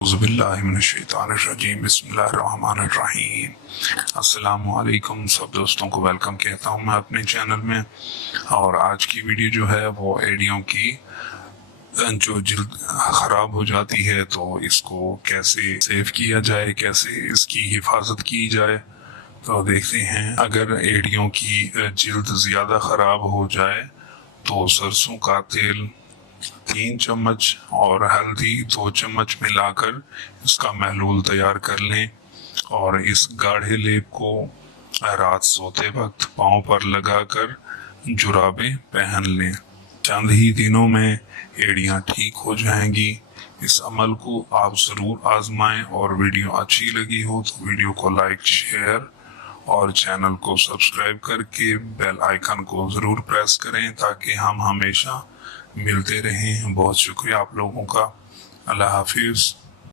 औज़ुबिल्लाहिमिनश्शैतानिर्रजीम बिस्मिल्लाहिर्रहमानिर्रहीम। अस्सलाम वालेकुम सब दोस्तों को वेलकम कहता हूँ मैं अपने चैनल में। और आज की वीडियो जो है वो एड़ियों की जो जल्द ख़राब हो जाती है तो इसको कैसे सेव किया जाए, कैसे इसकी हिफाजत की जाए। तो देखते हैं, अगर एड़ियों की जल्द ज़्यादा ख़राब हो जाए तो सरसों का तेल 3 चम्मच और हल्दी 2 चम्मच मिलाकर इसका महलूल तैयार कर लें और इस गाढ़े लेप को रात सोते वक्त पाँव पर लगाकर जुराबें पहन लें। चंद ही दिनों में एड़ियाँ ठीक हो जाएंगी। इस अमल को आप ज़रूर आजमाएं और वीडियो अच्छी लगी हो तो वीडियो को लाइक, शेयर और चैनल को सब्सक्राइब करके बेल आइकन को ज़रूर प्रेस करें ताकि हम हमेशा मिलते रहें। बहुत शुक्रिया आप लोगों का। अल्लाह हाफिज़।